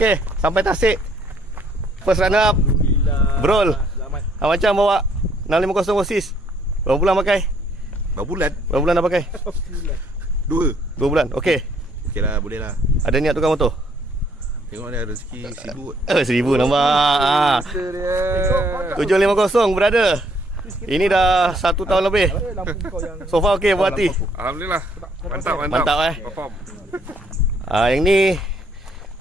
Okey, sampai Tasik. First runner up. Brol. Macam bawa 650 OSIS. Berapa bulan pakai? Berapa bulan? Berapa bulan dah pakai? 2 bulan. Okey. Okey lah, boleh lah. Ada niat tukar motor? Tengok ni ada rezeki 1000. 1000 nampak. 750 brother. Ini dah 1 tahun lebih. So far okey buat hati. Alhamdulillah. Mantap. Mantap Perform. Yang ni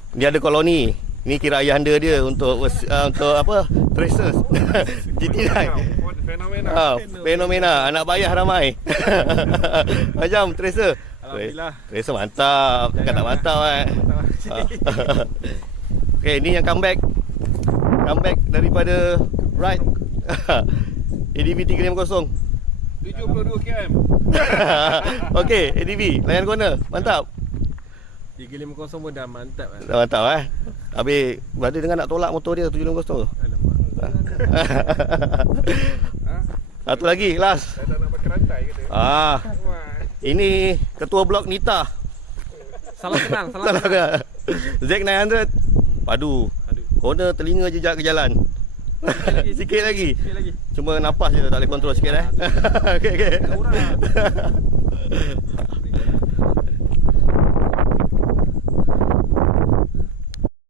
dia ada koloni. Ini kira ayahanda dia untuk apa? Tracers. GT9. Fenomena. Anak bayar ramai. Macam Tracer. Alhamdulillah. Tracer mantap. Bukan tak mantap Okey, ni yang comeback daripada ride ADV 350. 72 km. Okey, ADV layan corner. Mantap. 350 pun dah mantap kan. Dah mantap Habis brother dengar nak tolak motor dia 750 tu. Satu lagi last. Dah nak pakai rantai ke tu? Ini ketua blok Nita. Salah kenal. Z900 padu. Corner telinga jejak ke jalan. Sikit lagi. Cuma nafas je tak boleh kontrol sikit. Okey.